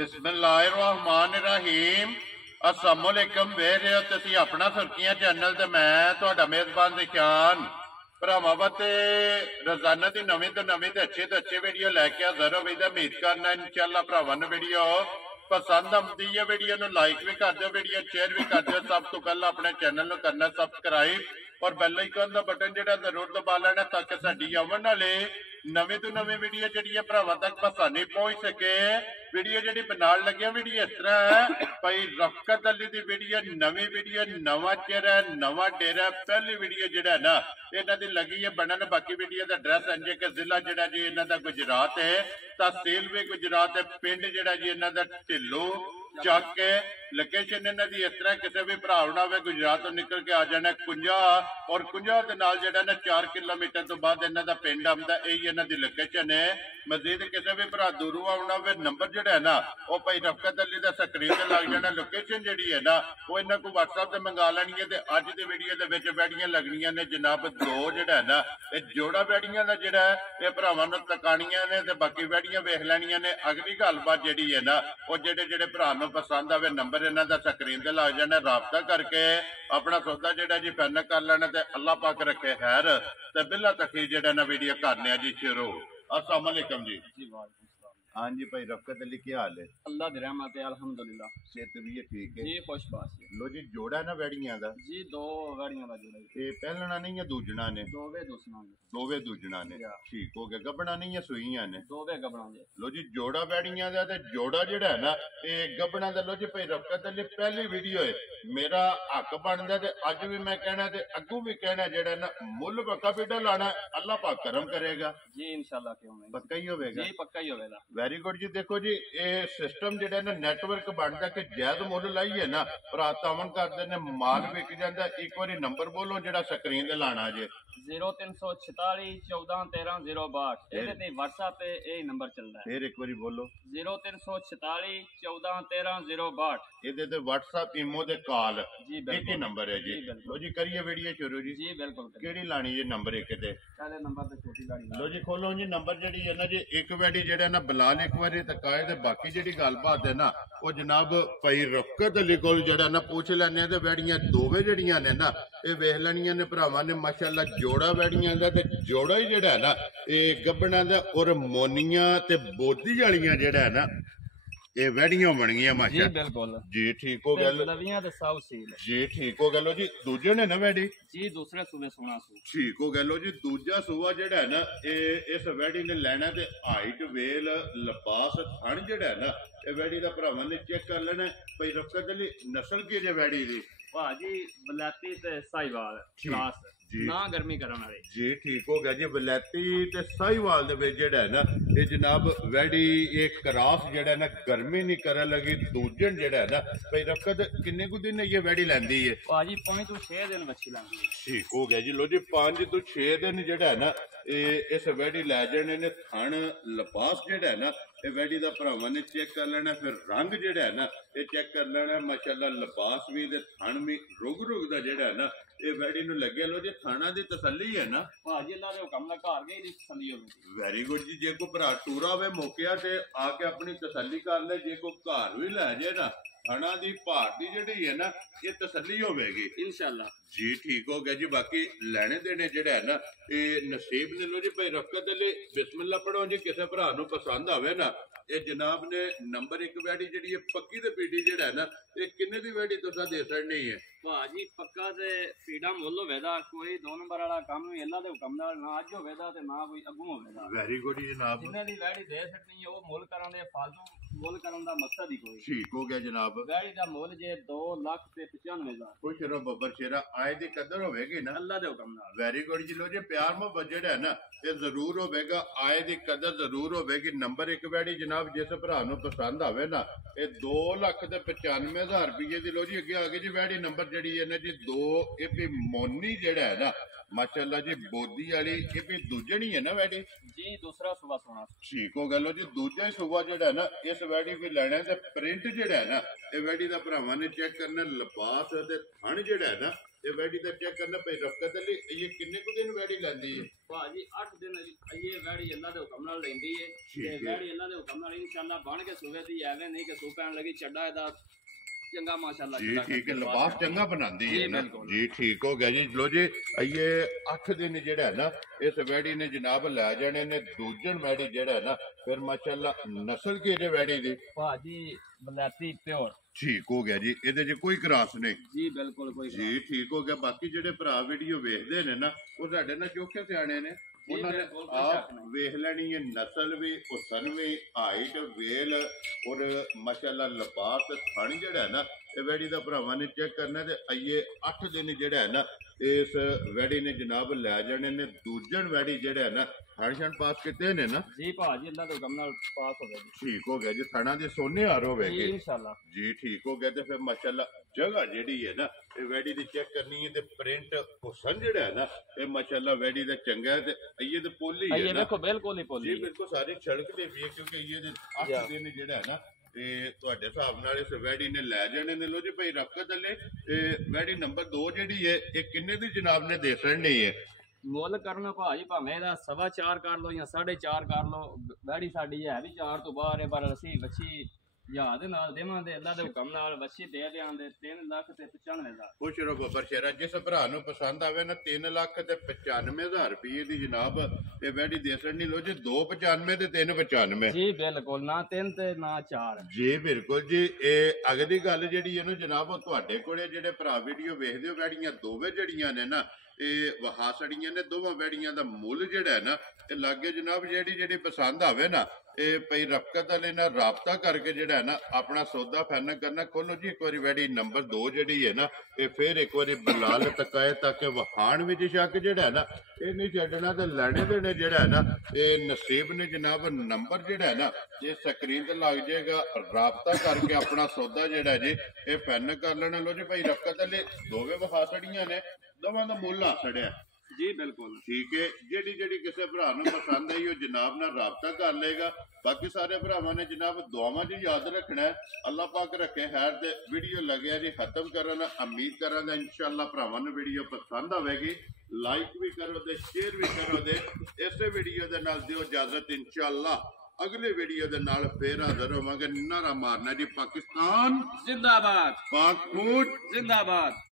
बिस्मिल्लाहिर्रहमानिर्रहीम। अस्सलामुअलैकुम। वेख रहे हो तुसीं अपना सुर्खियां चैनल ते मैं तुहाडा मेजबान दिशान भरावां वास्ते रोजाना की नवीं तो अच्छी वीडियो लैके हाजिर हो गई। उम्मीद करना इंशाअल्लाह भरावां नूं वीडियो पसंद आती है। वीडियो नूं लाइक भी कर दो, वीडियो शेयर भी कर दो। सब तो पहले अपने चैनल नूं करना सबसक्राइब और बैल आइकन का बटन जिहड़ा जरूर दबा लेना ताकि साडी आउण वाली नवीं तो नवीं वीडियो जिहड़ी भरावां तक आसानी पहुंच सके। वीडियो जिहड़ी बनाउण लगे वीडियो इस तरह है भाई रफकत अली दी वीडियो नवीं वीडियो नवा चेहरा नवा डेरा पहली वीडियो जिहड़ा ना इन्हां दी लगी है बनन। बाकी वीडियो का एड्रैस अंजे के जिला जिहड़ा जी इन्हां दा गुजरात है, तहसील भी गुजरात है, पिंड जिहड़ा जी इन्हां दा ढिल्लो चक है। लोकेशन इन्हां दी इस तरह किसी भी भरा ना हो गुजरात तो निकल के आ जाना कुंजा और कुंजा दे नाल जिहड़ा ना 4 किलोमीटर तो बाद इन्हां दा पिंड आउंदा। यही इन्हां दी लोकेशन है। मजीद किसी भी भरा दूरों आउणा होवे नंबर जिहड़ा है ना वो भाई रफकत अली दा स्क्रीन ते लग जाना। लोकेशन जिहड़ी है ना वो इन्हां को WhatsApp ते मंगा लैनी है। ते अज दी वीडियो दे विच वैड़ियां लगणियां ने जनाब दो जिहड़ा है ना ये जोड़ा वैड़ियां दा जिहड़ा है ये भरावां नूं तकाणियां ने ते बाकी वैड़ियां वेख लैणियां ने। अगली गलबात जिहड़ी है ना वो जिहड़े भरा नूं पसंद आवे नंबर इन्हां दा स्क्रीन ते लग जाना। राबता करके अपना सौदा जिहड़ा जी फाइनल कर लेना ते अल्लाह पाक रखे खैर। ते बिला तखीर जिहड़ा ना वीडियो करने जी शुरू। अस्सलाम वालेकुम जी। हाँ जी भाई रफकत अली क्या हाल है? अल्लाह दी रहमत है अल्हम्दुलिल्लाह। सेहत भी है ठीक है जी खुशबाश है। लो जी जोड़ा ना वैड़ियां दा जी दो गाड़ियां दा जोड़ा ते पहलना नहीं है दूजना ने दोवे दूसना ने दोवे दूजना ने ठीक हो गया। गबना नहीं है सुईयां ने दोवे गबना जे। लो जी जोड़ा वैड़ियां दा ते जोड़ा जिहड़ा है ना ये गबना दा। लो जी भाई रफकत अली पहली वीडियो है मेरा हक बनदा ते अज भी मैं कहना ते अगू भी कहना जिहड़ा ना मुल पक्का बिडा लाना अल्लाह पाक करम करेगा जी इंशाल्लाह। क्यों नहीं पक्का ही होवेगा जी पक्का ही होवेगा। वेरी गुड जी। देखो जी ये सिस्टम जिहड़ा ना नेटवर्क बनदा कि जायज मुल लाइए ना भरा तावन करदे ने माल विक जांदा। एक बारी नंबर बोलो जिहड़ा स्क्रीन ते लाना जे 0346 14 13 062 ਇਹਦੇ ਤੇ WhatsApp ਤੇ ਇਹ ਨੰਬਰ ਚੱਲਦਾ ਹੈ। फिर एक बारी बोलो 0346 14 13 062 ਇਹਦੇ ਤੇ WhatsApp इमो ते कॉल जी एक ही नंबर है जी। लो जी करिए वीडियो शुरू जी। जी बिल्कुल। केड़ी लानी जी नंबर एक ते पहले नंबर ते छोटी गाड़ी लो जी खोलो जी। नंबर जिहड़ी है ना जी एक वैडी जिहड़ा ना बिलाल एक बारी तकाए ते बाकी जिहड़ी गलबात है ना वो जनाब भाई रफकत अली कोल जिहड़ा ना पूछ लैने ते वैड़ियां दोवे जिहड़ियां ने ना ये वेख लैणियां ने भरावां ने माशाअल्लाह। जोड़ा वैड़ियां दा ते जोड़ा ही जिहड़ा है ना ये गब्बना दा और मोनियां ते बोदी वालियां जिहड़ा है ना ये वैड़ियां बन गईयां जी माशा बिल्कुल जी। ठीक हो गया लवियां ते साउ सील जी। ठीक हो गया लो जी दूजे ने ना वैड़ी जी दूसरे सूबे सोना सू ठीक हो गया। लो जी दूजा सूआ जिहड़ा है ना ये इस वैड़ी ने लैना ते हाइट वेल लिबास थण जिहड़ा है ना ये वैड़ी दा भरावां ने चेक कर लेना भाई रफकत अली नस्ल की जे वैड़ी दी भाजी बलाती ते साहिवाल क्लास जी ना गर्मी करन वाले जी। ठीक हो गया जी। वलैती ते साहिवाल दे विच जिहड़ा है ना ये जनाब वैड़ी एक क्रास जिहड़ा है ना गर्मी नहीं करन लगी। दूजन जिहड़ा है ना भाई रफकत किन्ने कु दिन ये वैड़ी लैंदी है? भाजी 5 तो 6 दिन बच्ची लांदी है। ठीक हो गया जी। लो जी 5 तो 6 दिन जिहड़ा है ना इस वैड़ी लै जाने ने। थण लिबास जिहड़ा है ना ये वैड़ी दा भरावां ने चेक कर लेना। फिर रंग जिहड़ा है ना ये चेक कर लेना माशाअल्लाह। लिबास भी ते थण भी रुग रुग दा जिहड़ा है ना ये वैड़ी नूं लगे। लो जी थाना दी तसल्ली है ना भाजी अल्लाह दे हुकम नाल घर गई दी तसल्ली होगी। वेरी गुड जी। जे कोई भरा टूरा वे मौके ते आके अपनी तसल्ली कर ले। जे कोई घर भी लै जाए ना थाना दी भार दी जिहड़ी है ना ये तसल्ली होवेगी इंशाअल्लाह जी। ठीक हो गया जी। बाकी लैने देने जिहड़ा है ना ये नसीब ने। लो जी भाई रफकत अली बिस्मिल्लाह पढ़ो जी। किसी भरा नूं पसंद आवे ना ये जनाब ने नंबर एक वैड़ी जिहड़ी है पक्की ते पीड़ी जिहड़ा है ना ये किन्ने दी वैड़ी तुसां दे छड़नी है? भाजी पक्का ते फीडा मुल होवेदा। कोई 2 नंबर वाला काम भी अल्लाह दे हुकम नाल ना अज होवेदा ते ना कोई अगू होवेदा। वेरी गुड जनाब। जिन्ने दी वैड़ी दे छड़नी है वो मुल करन दे फालतू मुल करन दा मकसद ही कोई। ठीक हो गया जनाब। वैड़ी दा मुल जे 2 लाख ते 95,000 खुश रहो बब्बर शेरा आए दी कदर होवेगी ना अल्लाह दे हुकम नाल। वेरी गुड जी। लो जी प्यार मोहब्बत जिहड़ा है ना ये जरूर होवेगा। आए दी कदर जरूर होवेगी। नंबर एक वैड़ी जनाब जिस भरा नूं पसंद आवे ना ये 2,95,000 रुपये दी। लो जी अगे आगे जी वैड़ी नंबर जिहड़ी है ना जी 2 ये भी मोनी जिहड़ा है ना माशाअल्लाह जी बोदी वाली ये भी दूजन ही है ना वैड़ी जी दूसरा सुबह सोना। ठीक हो गया। लो जी दूजा ही सूबा जिहड़ा है ना इस वैड़ी भी लैना ते प्रिंट जिहड़ा है ना ये वैड़ी दा भरावां ने चेक करना। लिबास ते थण जिहड़ा है ना ਇਹ ਵੈੜੀ ਦਾ ਚੈੱਕ ਕਰਨਾ ਪਈ ਰਫਕਤ ਲਈ ਇਹ ਕਿੰਨੇ ਕੁ ਦਿਨ ਵੈੜੀ ਲੈਂਦੀ ਹੈ ਭਾਜੀ 8 ਦਿਨ ਇਹ ਵੈੜੀ ਅੱਲਾ ਦੇ ਹੁਕਮ ਨਾਲ ਲੈਂਦੀ ਹੈ ਤੇ ਵੈੜੀ ਅੱਲਾ ਦੇ ਹੁਕਮ ਨਾਲ ਇਨਸ਼ਾਅੱਲਾ ਬਣ ਕੇ ਸੂਵੇ ਦੀ ਐਵੇਂ ਨਹੀਂ ਕਿ ਸੂ ਪੈਣ ਲੱਗੀ ਚੱਡਾ ਇਹਦਾ ਚੰਗਾ ਮਾਸ਼ਾਅੱਲਾ ਜੀ ਠੀਕ ਹੈ ਲਿਬਾਸ ਚੰਗਾ ਬਣਾਉਂਦੀ ਹੈ ਨਾ ਜੀ ਠੀਕ ਹੋ ਗਿਆ ਜੀ ਲੋ ਜੀ ਇਹ 8 ਦਿਨ ਜਿਹੜਾ ਹੈ ਨਾ ਇਸ ਵੈੜੀ ਨੇ ਜਨਾਬ ਲੈ ਜਾਣੇ ਨੇ ਦੂਜਣ ਵੈੜੀ ਜਿਹੜਾ ਹੈ ਨਾ ਫਿਰ ਮਾਸ਼ਾਅੱਲਾ ਨਸਲ ਕੀ ਜੇ ਵੈੜੀ ਦੀ ਭਾਜੀ ਬਲਾਤੀ ਪਿਓਰ ਠੀਕ ਹੋ ਗਿਆ ਜੀ ਇਹਦੇ 'ਚ ਕੋਈ ਕਰਾਸ ਨਹੀਂ ਜੀ ਬਿਲਕੁਲ ਕੋਈ ਜੀ ਠੀਕ ਹੋ ਗਿਆ ਬਾਕੀ ਜਿਹੜੇ ਭਰਾ ਵੀਡੀਓ ਵੇਖਦੇ ਨੇ ਨਾ ਉਹ ਸਾਡੇ ਨਾਲ ਚੋਖੇ ਸਿਆਣੇ ਨੇ ਉਹਨਾਂ ਨੇ ਆਪ ਵੇਖ ਲੈਣੀ ਹੈ ਨਸਲ ਵੀ ਹੁਸਨ ਵੀ ਹਾਈਟ ਵੇਲ ਔਰ ਮਾਸ਼ਾਅੱਲਾ ਲਿਬਾਸ ਥਣ ਜਿਹੜਾ ਹੈ ਨਾ ਇਹ ਵੈੜੀ ਦਾ ਭਰਾਵਾਂ ਨੇ ਚੈੱਕ ਕਰਨਾ ਤੇ ਆਈਏ 8 ਦਿਨ ਜਿਹੜਾ ਹੈ ਨਾ ਇਸ ਵੈੜੀ ਨੇ ਜਨਾਬ ਲੈ ਜਾਣੇ ਨੇ ਦੂਜਣ ਵੈੜੀ ਜਿਹੜਾ ਹੈ ਨਾ ਥਣ ਪਾਸ ਕੀਤੇ ਨੇ ਨਾ ਜੀ ਭਾਜੀ ਅੱਲਾ ਦੇ ਹੁਕਮ ਨਾਲ ਪਾਸ ਹੋ ਗਿਆ ਜੀ ਠੀਕ ਹੋ ਗਿਆ ਜੀ ਥਣਾ ਦੇ ਸੋਨੇ ਹਾਰ ਹੋਵੇਗੇ ਇਨਸ਼ਾਅੱਲਾ ਜੀ ਠੀਕ ਹੋ ਗਿਆ ਤੇ ਫਿਰ ਮਾਸ਼ਾਅੱਲਾ ਜਗ੍ਹਾ ਜਿਹੜੀ ਹੈ ਨਾ ਇਹ ਵੈੜੀ ਦੀ ਚੈੱਕ ਕਰਨੀ ਹੈ ਤੇ ਪ੍ਰਿੰਟ ਹੁਸਨ ਜਿਹੜਾ ਹੈ ਨਾ ਇਹ ਮਾਸ਼ਾਅੱਲਾ ਵੈੜੀ ਦਾ ਚੰਗਾ ਹੈ ਤੇ ਇਹ ਤੇ ਪੋਲੀ ਹੈ ਇਹ ਦੇਖੋ ਬਿਲਕੁਲ ਹੀ ਪੋਲੀ ਜੀ ਬਿਲਕੁਲ ਸਾਰੀ ਛੜਕ ਦੇ ਵੀ ਕਿਉਂਕਿ ਇਹ ਦੇ 8 ਦਿਨ ਜਿਹੜਾ ਹੈ ਨਾ ਤੇ ਤੁਹਾਡੇ ਹਿਸਾਬ ਨਾਲ ਇਸ ਵੈੜੀ ਨੇ ਲੈ ਜਾਣੇ ਨੇ ਲੋ ਜੀ ਭਾਈ ਰਫਕਤ ਅਲੇ ਤੇ ਵੈੜੀ ਨੰਬਰ 2 ਜਿਹੜੀ ਹੈ ਇਹ ਕਿੰਨੇ ਦੀ ਜਨਾਬ ਨੇ ਦੇ ਸੜਨੀ ਹੈ ਮੁੱਲ ਕਰਨਾ ਭਾਜੀ ਭਾਵੇਂ ਇਹਦਾ 4.5 ਕਰ ਲਓ ਜਾਂ 4.5 ਕਰ ਲਓ ਵੈੜੀ ਸਾਡੀ ਹੈ ਵੀ 4 ਤੋਂ ਬਾਹਰ ਹੈ ਪਰ ਅਸੀਂ ਵੱਛੀ ਯਾਦ ਦੇ ਨਾਲ ਦੇਵਾਂਗੇ ਅੱਲਾ ਦੇ ਹੁਕਮ ਨਾਲ ਵੱਛੀ ਦੇ ਦਿਆਂਗੇ 3 ਲੱਖ ਤੇ 95 ਹਜ਼ਾਰ ਖੁਸ਼ ਰਹੋ ਬੱਬਰ ਸ਼ੇਰਾ ਜਿਸ ਭਰਾ ਨੂੰ ਪਸੰਦ ਆਵੇ ਨਾ 3 ਲੱਖ ਤੇ 95,000 ਰੁਪਏ ਦੀ ਜਨਾਬ ਇਹ ਵੈੜੀ ਦੇ ਸੜਨੀ ਲੋ ਜੀ 295 ਤੇ 395 ਜੀ ਬਿਲਕੁਲ ਨਾ 3 ਤੇ ਨਾ 4 ਜੀ ਬਿਲਕੁਲ ਜੀ ਇਹ ਅਗਲੀ ਗੱਲ ਜਿਹੜੀ ਇਹਨੂੰ ਜਨਾਬ ਤੁਹਾਡੇ ਕੋਲੇ ਜਿਹੜੇ ਭਰਾ ਵੀਡੀਓ ਵੇਖਦੇ ਹੋ ਵੈੜੀਆਂ ਦੋਵੇਂ ਜੜੀਆਂ ਨੇ ਨਾ ਇਹ ਵਹਾ ਸੜੀਆਂ ਨੇ ਦੋਵਾਂ ਵੈੜੀਆਂ ਦਾ ਮੁੱਲ ਜਿਹੜਾ ਹੈ ਨਾ ਇਹ ਲਾਗੇ ਜਨਾਬ ਜਿਹੜੀ ਪਸੰਦ ਆਵੇ ਨਾ ਇਹ ਪਈ ਰਫਕਤ ਵਾਲੇ ਨਾਲ ਰਾਬਤਾ ਕਰਕੇ ਜਿਹੜਾ ਹੈ ਨਾ ਆਪਣਾ ਸੌਦਾ ਫਾਈਨਲ ਕਰਨਾ ਖੋਲੋ ਜੀ ਇੱਕ ਵਾਰੀ ਵੈੜੀ ਨੰਬਰ 2 ਜਿਹੜੀ ਹੈ ਨਾ ਇਹ ਫਿਰ ਇੱਕ ਵਾਰੀ ਬਲਾਲ ਤਕਾਏ ਤੱਕ ਵਹਾਣ ਵਿੱਚ ਸ਼ੱਕ ਜਿਹੜਾ ਹੈ ਨਾ ਇਹ ਨਹੀਂ ਛੱਡਣਾ ਤੇ ਲੈਣੇ ਦੇਣੇ ਜਿਹੜਾ ਹੈ ਨਾ ਇਹ ਨਸੀਬ ਨੇ ਜਨਾਬ ਨੰਬਰ ਜਿਹੜਾ ਹੈ ਨਾ ਇਹ ਸਕਰੀਨ ਤੇ ਲੱਗ ਜਾਏਗਾ ਰਾਬਤਾ ਕਰਕੇ ਆਪਣਾ ਸੌਦਾ ਜਿਹੜਾ ਜੀ ਇਹ ਫਾਈਨਲ ਕਰ ਲੈਣਾ ਲੋ ਜੀ ਭਾਈ ਰਫਕਤ ਵਾਲੇ ਦੋਵੇਂ ਵਹਾ ਸੜੀਆਂ ਨੇ ਦੋਵਾਂ ਦਾ ਮੁੱਲ ਆ ਸੜਿਆ ਜੀ ਬਿਲਕੁਲ ਠੀਕ ਹੈ ਜਿਹੜੀ ਕਿਸੇ ਭਰਾ ਨੂੰ ਪਸੰਦ ਆਈ ਉਹ ਜਨਾਬ ਨਾਲ ਰਾਬਤਾ ਕਰ ਲਏਗਾ ਬਾਕੀ ਸਾਰੇ ਭਰਾਵਾਂ ਨੇ ਜਨਾਬ ਦੁਆਵਾਂ 'ਚ ਯਾਦ ਰੱਖਣਾ ਹੈ ਅੱਲਾਹ ਪਾਕ ਰੱਖੇ ਖੈਰ ਤੇ ਵੀਡੀਓ ਲੱਗਿਆ ਜੀ ਖਤਮ ਕਰਨ ਉਮੀਦ ਕਰਾਂਗਾ ਇਨਸ਼ਾਅੱਲਾ ਭਰਾਵਾਂ ਨੂੰ ਵੀਡੀਓ ਪਸੰਦ ਆਵੇਗੀ ਲਾਈਕ ਵੀ ਕਰੋ ਤੇ ਸ਼ੇਅਰ ਵੀ ਕਰੋ ਤੇ ਇਸੇ ਵੀਡੀਓ ਦੇ ਨਾਲ ਦਿਓ ਇਜਾਜ਼ਤ ਇਨਸ਼ਾਅੱਲਾ ਅਗਲੇ ਵੀਡੀਓ ਦੇ ਨਾਲ ਫੇਰ ਹਾਜ਼ਰ ਹੋਵਾਂਗੇ ਨਾਰਾ ਮਾਰਨਾ ਜੀ ਪਾਕਿਸਤਾਨ ਜ਼ਿੰਦਾਬਾਦ ਪਾਕ ਫੂਡ ਜ਼ਿੰਦਾਬਾਦ